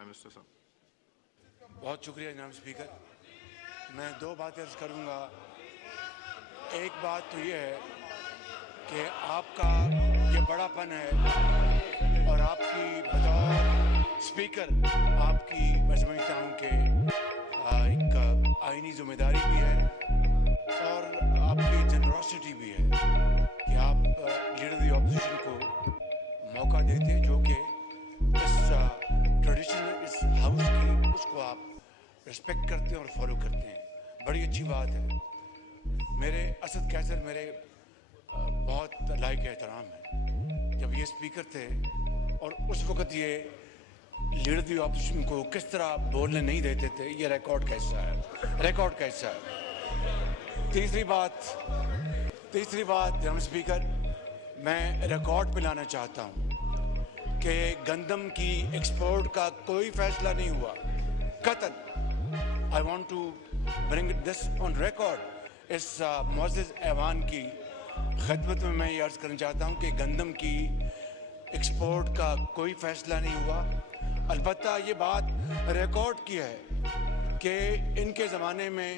Prime Minister sir. बहुत शुक्रिया जनाब स्पीकर। मैं दो बातें अर्ज करूँगा। एक बात तो ये है कि आपका ये बड़ापन है और आपकी बतौर स्पीकर आपकी मैं समझता हूँ कि एक आईनी जिम्मेदारी भी है और आपकी जनरोसिटी भी है कि आप लीडर ऑफ द ऑपोजिशन को मौका देते हैं, जो कि इस ट्रेडिशन इस हाउस की उसको आप रिस्पेक्ट करते हैं और फॉलो करते हैं। बड़ी अच्छी बात है। मेरे असद कैसर मेरे बहुत लायक एहतराम है। जब ये स्पीकर थे और उस वक़्त ये लीडर दी ऑपोजिशन को किस तरह बोलने नहीं देते थे, ये रिकॉर्ड कैसा है, रिकॉर्ड कैसा है। तीसरी बात जनाब स्पीकर, मैं रिकॉर्ड पे लाना चाहता हूँ कि गंदम की एक्सपोर्ट का कोई फैसला नहीं हुआ कतन। I want to bring this on record. इस मुअज़्ज़ज़ ऐवान की खिदमत में मैं ये अर्ज़ करना चाहता हूँ कि गंदम की एक्सपोर्ट का कोई फैसला नहीं हुआ। अलबत्ता ये बात रिकॉर्ड की है कि इनके ज़माने में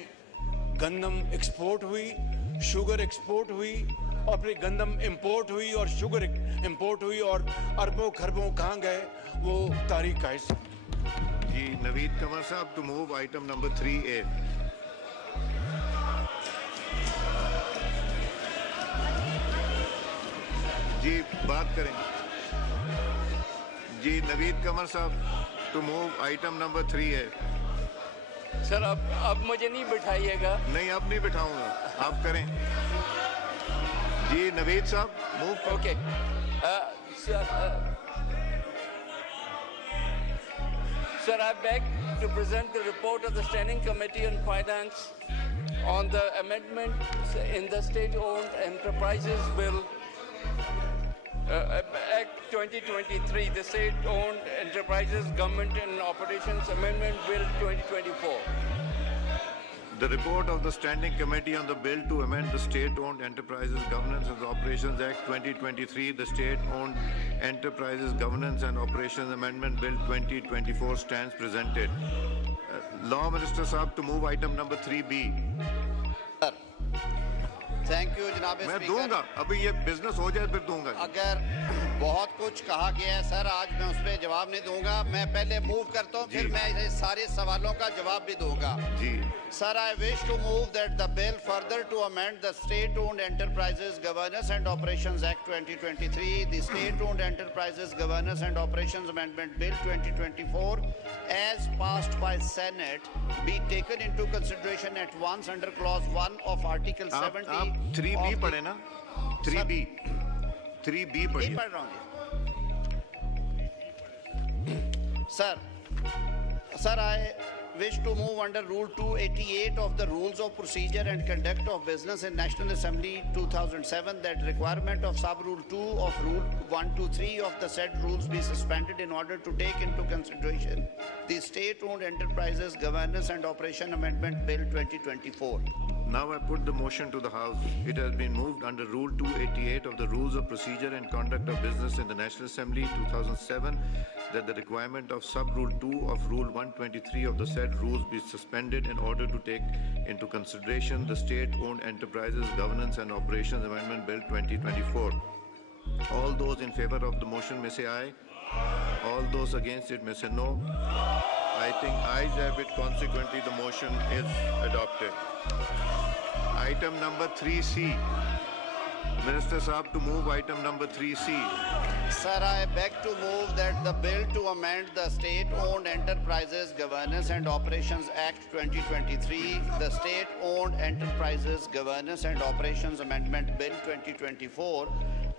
गंदम एक्सपोर्ट हुई, शुगर एक्सपोर्ट हुई और फिर गंदम इंपोर्ट हुई और शुगर इंपोर्ट हुई और अरबों खरबों कहाँ गए वो तारीख का हिस्सा। जी नवीद कंवर साहब to move item number 3A। जी बात करें। जी नवीद कंवर साहब to move item number 3A। Sir अब मुझे नहीं बिठाइएगा। नहीं अब नहीं बिठाऊंगा, आप करें। जी नवीद साहब move. Okay Sir, I beg to present the report of the Standing Committee on Finance on the amendments in the State-Owned Enterprises Bill Act 2023, the State-Owned Enterprises Government and Operations Amendment Bill 2024. The report of the Standing Committee on the Bill to amend the State-Owned Enterprises Governance and Operations Act 2023, the State-Owned Enterprises Governance and Operations Amendment Bill 2024 stands presented. Law Minister Saab to move item number 3B. Thank you जनाब मैं स्पीकर। दूंगा, अभी ये बिजनेस हो जाए फिर दूंगा। अगर बहुत कुछ कहा गया है सर, आज मैं उस पर जवाब नहीं दूंगा। मैं पहले मूव करता हूँ, फिर मैं ये सारे सवालों का जवाब भी दूंगा। जी sir, I wish to move that the bill further to amend the state owned enterprises governance and operations act 2023, the state owned enterprises governance and operations amendment bill 2024 as passed by Senate be taken into consideration at once under clause 1 of article 70। आप 3B पढ़े ना? 3B पढ़िए। नहीं पढ़ रहा हूँ sir, I wish to move under Rule 288 of the Rules of Procedure and Conduct of Business in National Assembly 2007 that requirement of Sub-Rule 2 of Rule 123 of the said rules be suspended in order to take into consideration the State-Owned Enterprises Governance and Operation Amendment Bill 2024. Now I put the motion to the House. It has been moved under Rule 288 of the Rules of Procedure and Conduct of Business in the National Assembly 2007 that the requirement of Sub-Rule 2 of Rule 123 of the said rules be suspended in order to take into consideration the State-Owned Enterprises Governance and Operations Amendment Bill 2024. All those in favor of the motion may say aye. All those against it may say no. I think ayes have it. Consequently, the motion is adopted. Item number 3C. Minister Saab to move item number 3C. Sir, I beg to move that the bill to amend the State-Owned Enterprises Governance and Operations Act 2023, the State-Owned Enterprises Governance and Operations Amendment Bill 2024,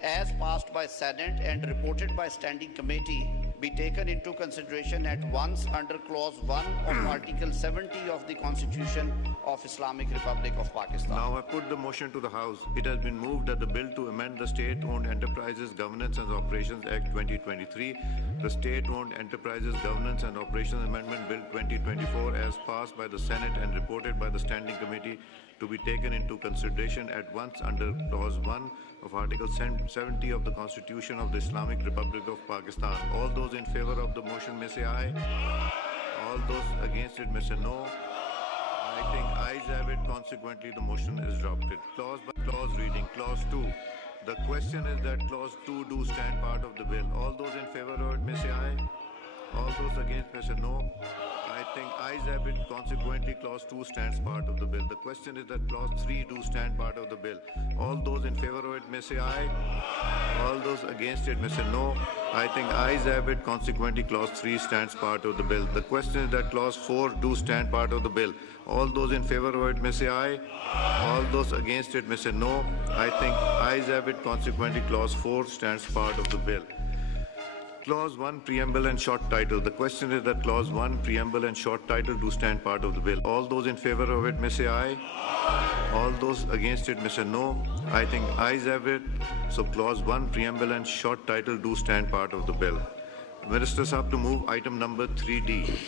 as passed by Senate and reported by Standing Committee, be taken into consideration at once under Clause 1 of Article 70 of the Constitution of Islamic Republic of Pakistan. Now I put the motion to the House. It has been moved that the bill to amend the State-Owned Enterprises Governance and Operations Act 2023, the State-Owned Enterprises Governance and Operations Amendment Bill 2024 as passed by the Senate and reported by the Standing Committee to be taken into consideration at once under Clause 1 of Article 70 of the Constitution of the Islamic Republic of Pakistan. All those in favor of the motion may say aye. All those against it may say no. I think ayes have it. Consequently, the motion is adopted. Clause by clause reading. Clause 2. The question is that Clause 2 do stand part of the bill. All those in favor of it may say aye. All those against may say no. I think ayes have it. Consequently, Clause 2 stands part of the bill. The question is that Clause 3 do stand part of the bill. All those in favor of it may say aye. All those against it may say no. I think ayes have it. Consequently, Clause 3 stands part of the bill. The question is that Clause 4 do stand part of the bill. All those in favor of it may say aye. All those against it may say no. I think ayes have it. Consequently, Clause 4 stands part of the bill. Clause 1, Preamble and Short Title. The question is that Clause 1, Preamble and Short Title do stand part of the bill. All those in favor of it may say aye. All those against it may say no. I think ayes have it. So Clause 1, Preamble and Short Title do stand part of the bill. Minister Sahab to move item number 3D.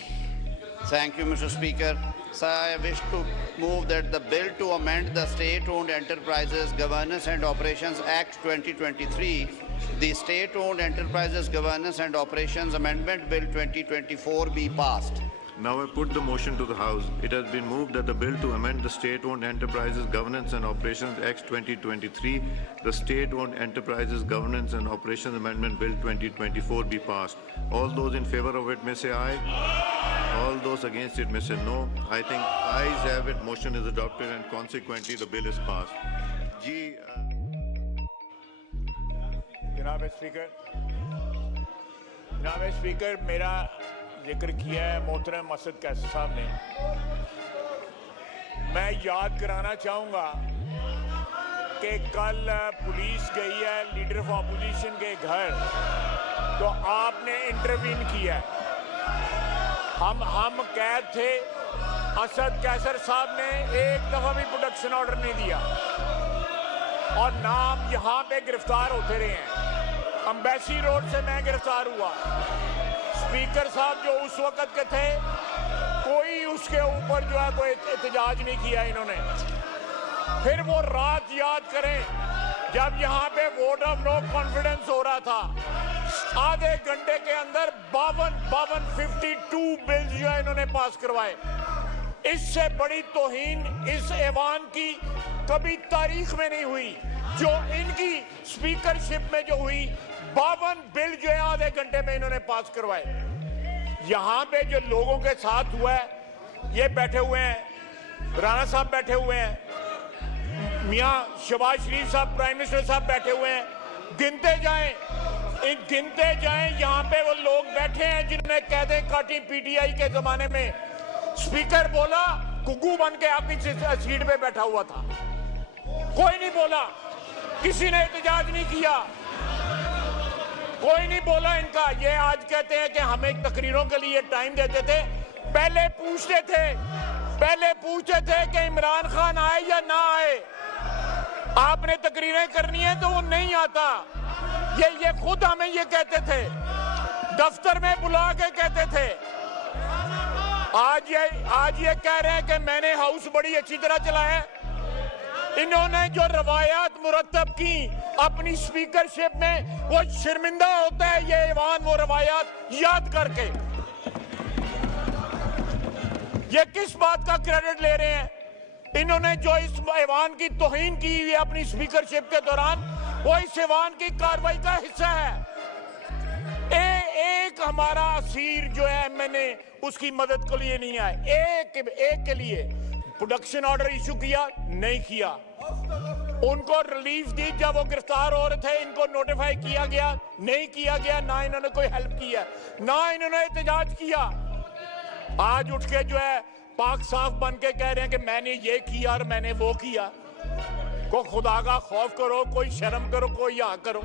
Thank you, Mr. Speaker. Sir, I wish to move that the bill to amend the State-Owned Enterprises Governance and Operations Act 2023, the State-Owned Enterprises Governance and Operations Amendment Bill 2024 be passed. Now I put the motion to the House. It has been moved that the bill to amend the State-Owned Enterprises Governance and Operations Act 2023, the State-Owned Enterprises Governance and Operations Amendment Bill 2024 be passed. All those in favor of it may say aye. All those against it may say no. I think ayes have it. Motion is adopted and consequently the bill is passed. जनाब स्पीकर मेरा जिक्र किया है मोहतरम असद कैसर साहब ने। मैं याद कराना चाहूँगा कि कल पुलिस गई है लीडर ऑफ अपोजिशन के घर, तो आपने इंटरवीन किया है। हम कैद थे, असद कैसर साहब ने एक दफ़ा भी प्रोडक्शन ऑर्डर नहीं दिया और नाम यहाँ पे गिरफ्तार होते रहे हैं। अम्बेसी रोड से मैं गिरफ्तार हुआ। स्पीकर साहब जो उस वक्त के थे, कोई उसके ऊपर जो है कोई एहतजाज नहीं किया इन्होंने। फिर वो रात याद करें जब यहाँ पे वोट ऑफ नो कॉन्फिडेंस हो रहा था, आधे घंटे के अंदर 52 बिल जो है इन्होंने पास करवाए। इससे बड़ी तौहीन इस ऐवान की कभी तारीख में नहीं हुई जो इनकी स्पीकरशिप में जो हुई। 52 बिल जो है आधे घंटे में इन्होंने पास करवाए। यहाँ पे जो लोगों के साथ हुआ है, ये बैठे हुए हैं, राणा साहब बैठे हुए हैं, मियाँ शहबाज शरीफ साहब प्राइम मिनिस्टर साहब बैठे हुए हैं। गिनते जाएं यहाँ पे वो लोग बैठे हैं जिन्होंने कैदे काटी पीटीआई के जमाने में। स्पीकर बोला, गुग्गू बन के आपकी सीट पे बैठा हुआ था, कोई नहीं बोला, किसी ने एहतजाज नहीं किया, कोई नहीं बोला इनका। ये आज कहते हैं कि हमें तकरीरों के लिए टाइम देते थे। पहले पूछते थे कि इमरान खान आए या ना आए। आपने तकरीरें करनी है तो वो नहीं आता। ये खुद हमें ये कहते थे, दफ्तर में बुला के कहते थे। आज ये कह रहे हैं कि मैंने हाउस बड़ी अच्छी तरह चलाया। इन्होंने जो रवायात मुरतब की अपनी स्पीकरशिप में, वो शर्मिंदा होता है ये ऐवान वो रवायात याद करके। ये किस बात का क्रेडिट ले रहे हैं? इन्होंने जो इस ऐवान की तौहीन की हुई अपनी स्पीकरशिप के दौरान, वो इस ऐवान की कार्रवाई का हिस्सा है। एक हमारा असीर जो है मैंने उसकी मदद के लिए नहीं आए, एक के लिए प्रोडक्शन ऑर्डर इशू किया नहीं किया, उनको रिलीफ दी जब वो गिरफ्तार हो रहे थे, इनको नोटिफाई किया गया नहीं किया गया, ना इन्होंने कोई हेल्प किया, ना इन्होंने एहतजाज किया। आज उठ के जो है पाक साफ बन के कह रहे हैं कि मैंने ये किया और मैंने वो किया। को खुदा का खौफ करो, कोई शर्म करो, कोई या करो।